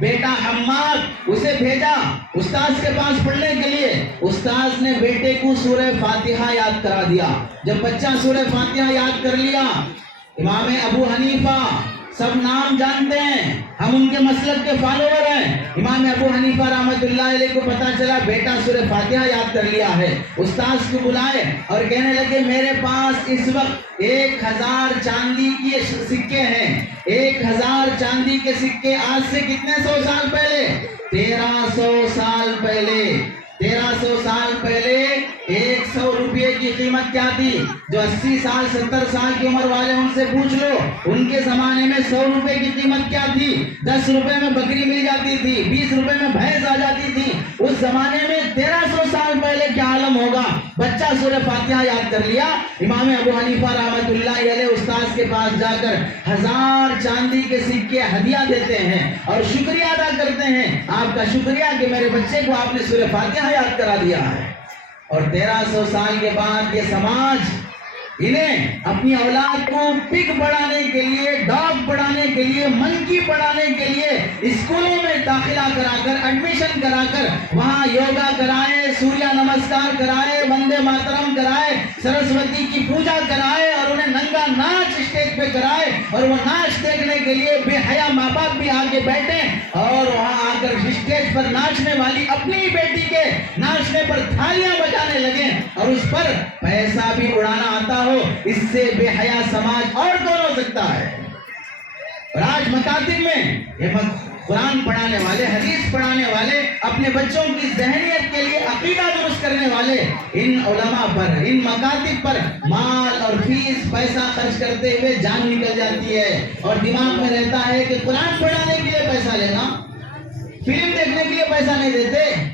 بیٹا حماد اسے بھیجا استاذ کے پاس پڑھنے کے لیے. استاذ نے بیٹے کو سورہ فاتحہ یاد کرا دیا. جب بچہ سورہ فاتحہ یاد کر لیا، امام ابو حنیفہ سب نام جانتے ہیں، ہم ان کے مسلک کے فالوور ہیں. امام ابو حنیفہ رحمۃ اللہ علیہ کو پتا چلا بیٹا سورہ فاتحہ یاد کر لیا ہے. استاذ کو بلائے اور کہنے لگے میرے پاس اس وقت 1000 چاندی کے سکے ہیں. 1000 چاندی کے سکے آج سے کتنے سو سال پہلے؟ 1300 سال پہلے. 1300 سال پہلے 100 روپے کی قیمت کیا تھی؟ جو 80 سال 70 سال کی عمر والے ان سے پوچھ لو، ان کے زمانے میں 100 روپے کی قیمت کیا تھی؟ 10 روپے میں بکری مل جاتی تھی، 20 روپے میں بھینس آ جاتی تھی. اس زمانے میں 1300 سال پہلے کیا عالم ہوگا. بچہ سورہ فاتحہ یاد کر لیا. امام ابو حنیفہ رحمۃ اللہ علیہ استاذ کے پاس جا کر 1000 چاندی کے سکے ہدیہ دیتے ہیں اور شکریہ ادا کرتے ہیں، آپ کا شکریہ کہ میرے بچے کو آپ نے سورہ فاتحہ یاد کرا دیا ہے. اور 1300 سال کے بعد یہ سماج انہیں اپنی اولاد کو پگ پڑھانے کے لیے، ڈاگ پڑھانے کے لیے، منکی پڑھانے کے لیے اسکولوں میں داخلہ کرا کر، ایڈمیشن کرا کر وہاں یوگا کرائے، سوریہ نمسکار کرائے، وندے ماترم کرائے، سرسوتی کی پوجا کرائے اور انہیں ننگا ناچ اسٹیج پہ کرائے. اور وہ ناچ دیکھنے کے لیے بے حیا ماں باپ بھی آگے بیٹھے اور وہاں آ کر اسٹیج پر ناچنے والی اپنی بیٹی کے ناچنے پر تھالیاں بجانے لگے اور اس پر پیسہ بھی اڑانا آتا ہو. اس سے بے حیا سماج اور کون ہو سکتا ہے؟ اور آج مکاتب میں یہ قرآن پڑھانے والے، حدیث پڑھانے والے، اپنے بچوں کی ذہنیت کے لیے عقیدہ درست کرنے والے ان علماء پر، ان مکاتب پر مال اور فیس پیسہ خرچ کرتے ہوئے جان نکل جاتی ہے اور دماغ میں رہتا ہے کہ قرآن پڑھانے کے لیے پیسہ لینا، فلم دیکھنے کے لیے پیسہ نہیں دیتے،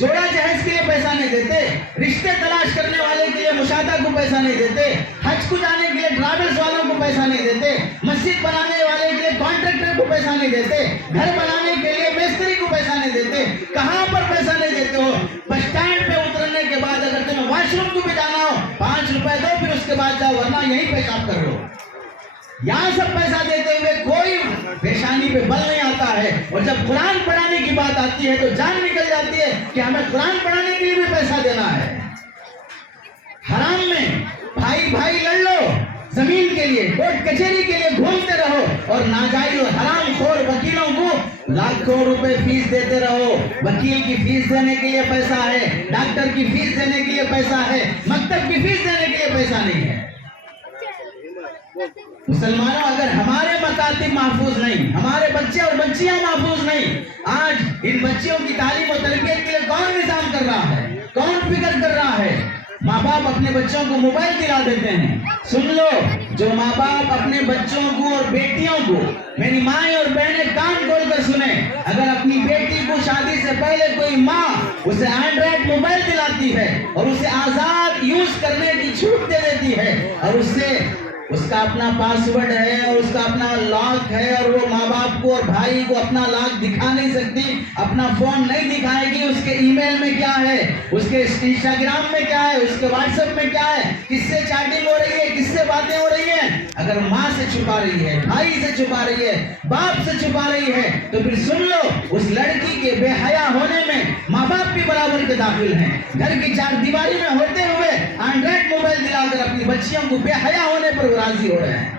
جوڑا جہیز کے لیے پیسہ نہیں دیتے، رشتے تلاش کرنے والے کے لیے مشاہدہ کو پیسہ نہیں دیتے، حج کو جانے کے لیے ٹریولز والوں کو پیسہ نہیں دیتے، مسجد بنانے والے کے لیے کانٹریکٹر کو پیسہ نہیں دیتے، گھر بنانے کے لیے میستری کو پیسہ نہیں دیتے. کہاں پر پیسہ نہیں دیتے ہو؟ بس اسٹینڈ پہ اترنے کے بعد اگر تمہیں واش روم کو بھی جانا ہو 5 روپے دو، پھر اس کے بعد جاؤ، ورنہ یہیں پیشاب کر لو. یہاں سب پیسہ دیتے ہوئے کوئی پیشانی پہ بل نہیں آتا ہے. اور جب قرآن پڑھانے کی بات آتی ہے تو جان نکل جاتی ہے کہ ہمیں قرآن پڑھانے کے لیے بھی پیسہ دینا ہے. حرام میں بھائی بھائی لڑ لو زمین کے لیے، کورٹ کچہری کے لیے گھومتے رہو اور ناجائز اور حرام خور وکیلوں کو لاکھوں روپے فیس دیتے رہو. وکیل کی فیس دینے کے لیے پیسہ ہے، ڈاکٹر کی فیس دینے کے لیے پیسہ ہے، مکتب کی فیس دینے کے لیے پیسہ نہیں ہے. مسلمانوں، اگر ہمارے مکاتب محفوظ نہیں، ہمارے بچے اور بچیاں محفوظ نہیں، آج ان بچیوں کی تعلیم و تربیت کے لیے کون نظام کر رہا ہے؟ کون فکر کر رہا ہے؟ ماں باپ اپنے بچوں کو موبائل دلا دیتے ہیں. سن لو، جو ماں باپ اپنے بچوں کو اور بیٹیوں کو، میری مائیں اور بہنیں کان کھول کر سنیں، اگر اپنی بیٹی کو شادی سے پہلے کوئی ماں اسے اینڈرائڈ موبائل دلاتی ہے اور اسے آزاد یوز کرنے کی چھوٹ دے دیتی ہے اور اس کا اپنا پاسورڈ ہے اور اس کا اپنا لاک ہے اور وہ ماں باپ کو اور بھائی کو اپنا لاک دکھا نہیں سکتی، اپنا فون نہیں دکھائے گی، اس کے ای میل میں کیا ہے، اس کے انسٹاگرام میں کیا ہے، اس کے واٹس ایپ میں کیا ہے، کس سے چیٹنگ ہو رہی ہے، کس سے باتیں ہو رہی ہیں، اگر ماں سے چھپا رہی ہے، بھائی سے چھپا رہی ہے، باپ سے چھپا رہی ہے، تو پھر سن لو، اس لڑکی کے بے حیا ہونے میں ماں باپ بھی برابر کے داخل ہیں. گھر کی چار دیواری میں ہوتے ہوئے اینڈرائڈ موبائل دلا کر اپنی بچیوں کو بے حیا ہونے پر راضی ہو رہے ہیں.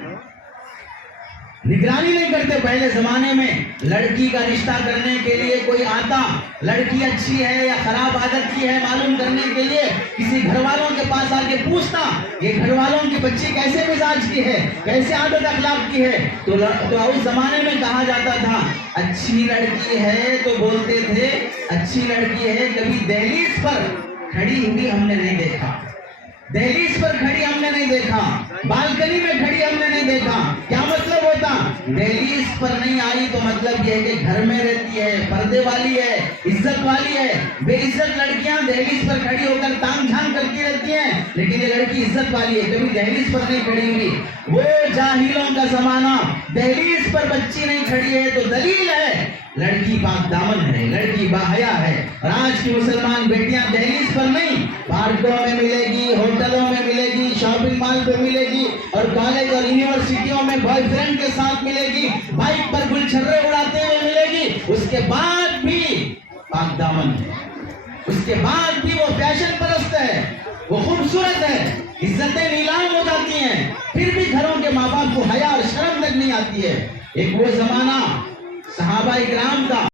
نگرانی نہیں کرتے. پہلے زمانے میں لڑکی کا رشتہ کرنے کے لیے کوئی آتا، لڑکی اچھی ہے یا خراب عادت کی ہے معلوم کرنے کے لیے کسی گھر والوں کے پاس آ کے پوچھتا، یہ گھر والوں کی بچی کیسے مزاج کی ہے، کیسے عادت اخلاق کی ہے. تو اس زمانے میں کہا جاتا تھا اچھی لڑکی ہے تو بولتے تھے اچھی لڑکی ہے، کبھی دہلیز پر کھڑی ہوئی ہم نے نہیں دیکھا، دہلیز پر کھڑی ہم نے نہیں دیکھا، بالکنی میں کھڑی ہم نے نہیں دیکھا. کیا مطلب ہوتا؟ دہلیز پر نہیں آئی تو مطلب یہ ہے کہ گھر میں رہتی ہے، پردے والی ہے، عزت والی ہے. بے عزت لڑکیاں دہلیز پر کھڑی ہو کر تانگ جھانگ کرتی رہتی ہیں، لیکن یہ لڑکی عزت والی ہے، کبھی دہلیز پر نہیں کھڑی ہوئی. وہ جاہلوں کا زمانہ، دہلیز پر بچی نہیں کھڑی ہے تو دلیل ہے لڑکی پاک دامن ہے، لڑکی باحیا ہے. اور آج کی مسلمان بیٹیاں دہلیز پر نہیں، پارکوں میں ملے گی، ہوٹلوں میں ملے گی، شاپنگ مال پہ ملے گی اور کالج اور یونیورسٹیوں میں بوائے فرینڈ کے ساتھ ملے گی، بائک پر گلچھرے اڑاتے ہوئے ملے گی اس کے بعد بھی پاک دامن ہے، اس کے بعد بھی وہ فیشن پرست ہے، وہ خوبصورت ہے، عزتیں نیلام ہو جاتی ہیں، پھر بھی گھروں کے ماں باپ کو حیا اور شرم تک نہیں آتی ہے۔ ایک وہ زمانہ صحابہ اکرام کا